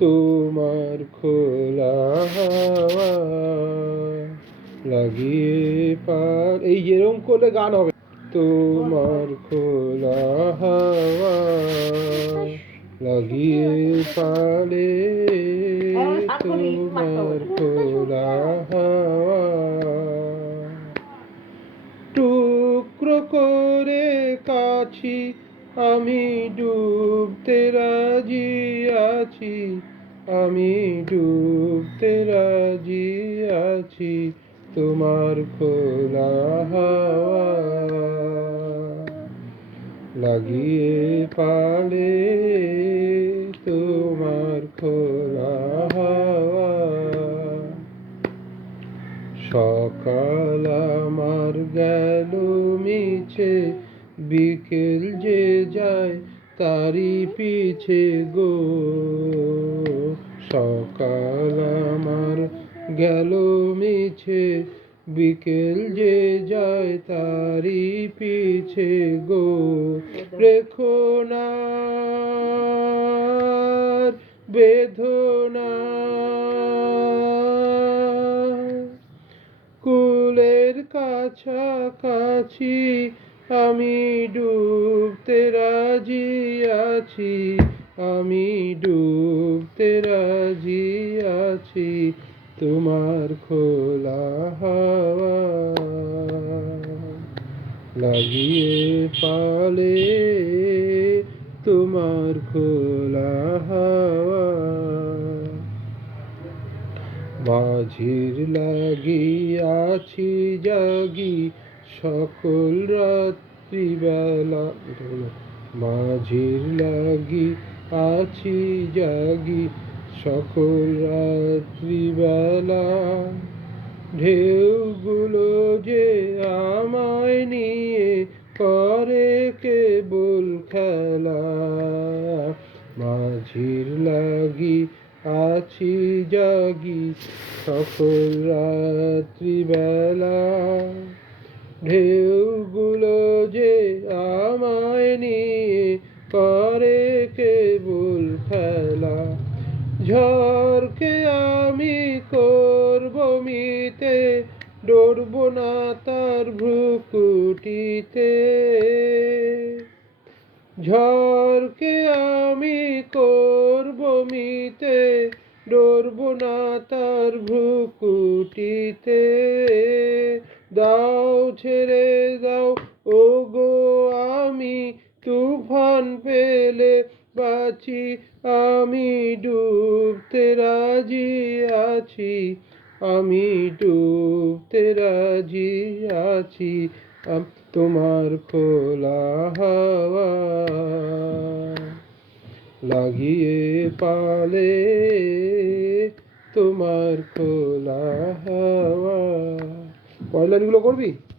তোমার খোলা হাওয়া লাগিয়ে পার, এই যেরকম করলে গান হবে। তোমার খোলা হাওয়া লাগিয়ে পারে, তোমার খোলা হাওয়া টুকরো করে কাছি আমি ডুবতে রাজি আছি, আমি ডুবতে রাজি আছি তোমার খোলা হাওয়া লাগিয়ে পালে, তোমার খোলা হাওয়া। সকাল আমার গেল মিছে, বিকেল যে যায় তারি পিছে গো। সকাল আমার গেল মিছে, বিকেল যে যায় তারি পিছে গো। রেখো না বেদনা কুলের কাছাকাছি, আমি ডুবতে রাজি আছি, আমি ডুবতে রাজি আছি তোমার খোলা হাওয়া লাগিয়ে পালে, তোমার খোলা হাওয়া। মাঝির লাগিয়াছি জাগি সকল রাত্রিবেলা, মাঝির লাগি আছি জাগি সকল রাত্রিবেলা। ঢেউগুলো যে আমায় নিয়ে করে কেবল খেলা, মাঝির লাগি আছি জাগি সকল রাত্রিবেলা। ঢেউগুলো যে আমায় নিয়ে করে কেবল খেলা। ঝড়কে আমি করব মিতে, ডরব না তার ভ্রুকুটিতে। ঝড়কে আমি করব মিতে, ডরব না তার ভ্রুকুটিতে। দাও ছেড়ে দাও ওগো আমি তুফান পেলে বাঁচি, আমি ডুবতে রাজি আছি, আমি ডুবতে রাজি আছি তোমার খোলা হাওয়া লাগিয়ে পালে, তোমার খোলা হাওয়া। পরের লাইনগুলো করবি?